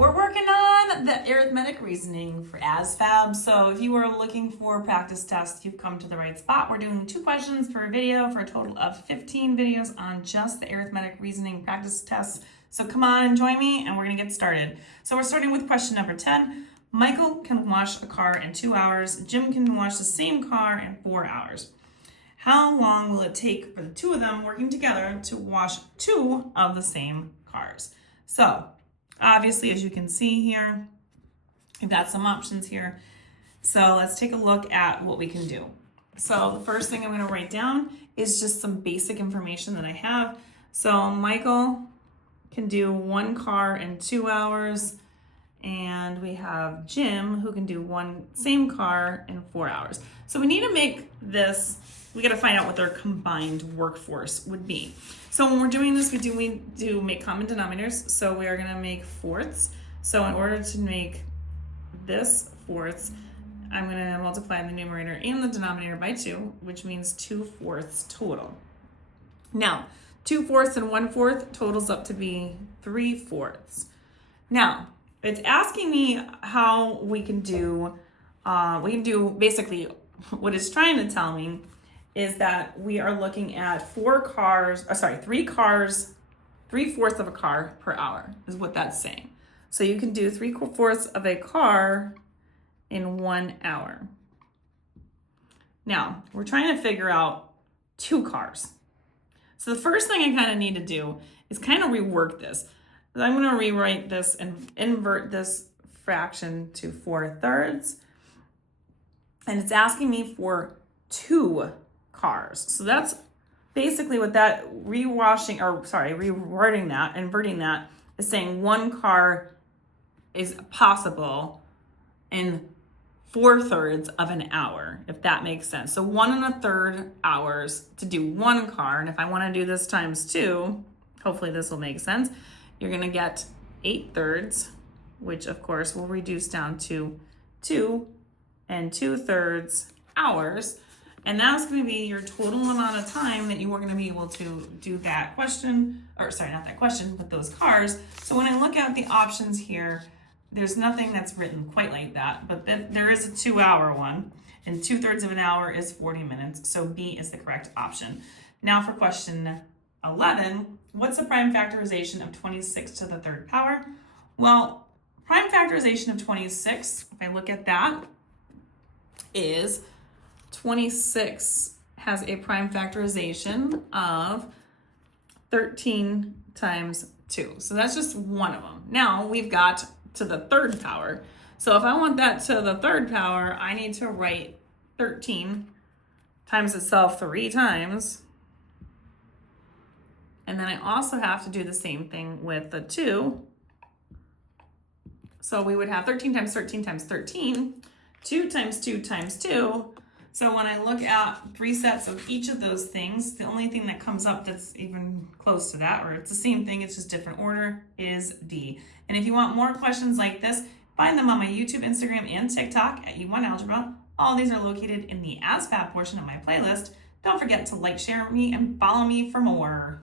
We're working on the arithmetic reasoning for Asvab. So if you are looking for a practice test, you've come to the right spot. We're doing 2 questions per video for a total of 15 videos on just the arithmetic reasoning practice tests. So come on and join me and we're gonna get started. So we're starting with question number 10. Michael can wash a car in 2 hours. Jim can wash the same car in 4 hours. How long will it take for the two of them working together to wash 2 of the same cars? So obviously, as you can see here, we've got some options here. So let's take a look at what we can do. So the first thing I'm going to write down is just some basic information that I have. So Michael can do 1 car in 2 hours, and we have Jim who can do same car in 4 hours. So we need to make this, we got to find out what their combined workforce would be. So when we're doing this, we do make common denominators. So we are going to make fourths. So in order to make this fourths, I'm going to multiply the numerator and the denominator by 2, which means 2 fourths total. Now, 2 fourths and 1 fourth totals up to be 3 fourths. Now, it's asking me how we can do basically what it's trying to tell me is that we are looking at 3 cars, 3/4 of a car per hour is what that's saying. So you can do 3/4 of a car in 1 hour. Now, we're trying to figure out 2 cars. So the first thing I kind of need to do is kind of rework this. I'm going to rewrite this and invert this fraction to 4/3. And it's asking me for 2 cars. So that's basically what that rewording that, inverting that is saying 1 car is possible in 4/3 of an hour, if that makes sense. So 1 1/3 hours to do 1 car. And if I want to do this times 2, hopefully this will make sense. You're going to get 8/3, which of course will reduce down to 2 2/3 hours. And that's going to be your total amount of time that you are going to be able to do that question, or sorry, not that question, but those cars. So when I look at the options here, there's nothing that's written quite like that, but there is a 2-hour one, and 2/3 of an hour is 40 minutes. So B is the correct option. Now for question 11, what's the prime factorization of 26 to the 3rd power? Well, prime factorization of 26, if I look at that, is 26 has a prime factorization of 13 times 2. So that's just one of them. Now we've got to the 3rd power. So if I want that to the 3rd power, I need to write 13 times itself 3 times. And then I also have to do the same thing with the 2. So we would have 13 times 13 times 13, 2 times 2 times 2. So when I look at 3 sets of each of those things, the only thing that comes up that's even close to that, or it's the same thing, it's just different order, is D. And if you want more questions like this, find them on my YouTube, Instagram, and TikTok at YouWantAlgebra. All these are located in the Asvab portion of my playlist. Don't forget to like, share me, and follow me for more.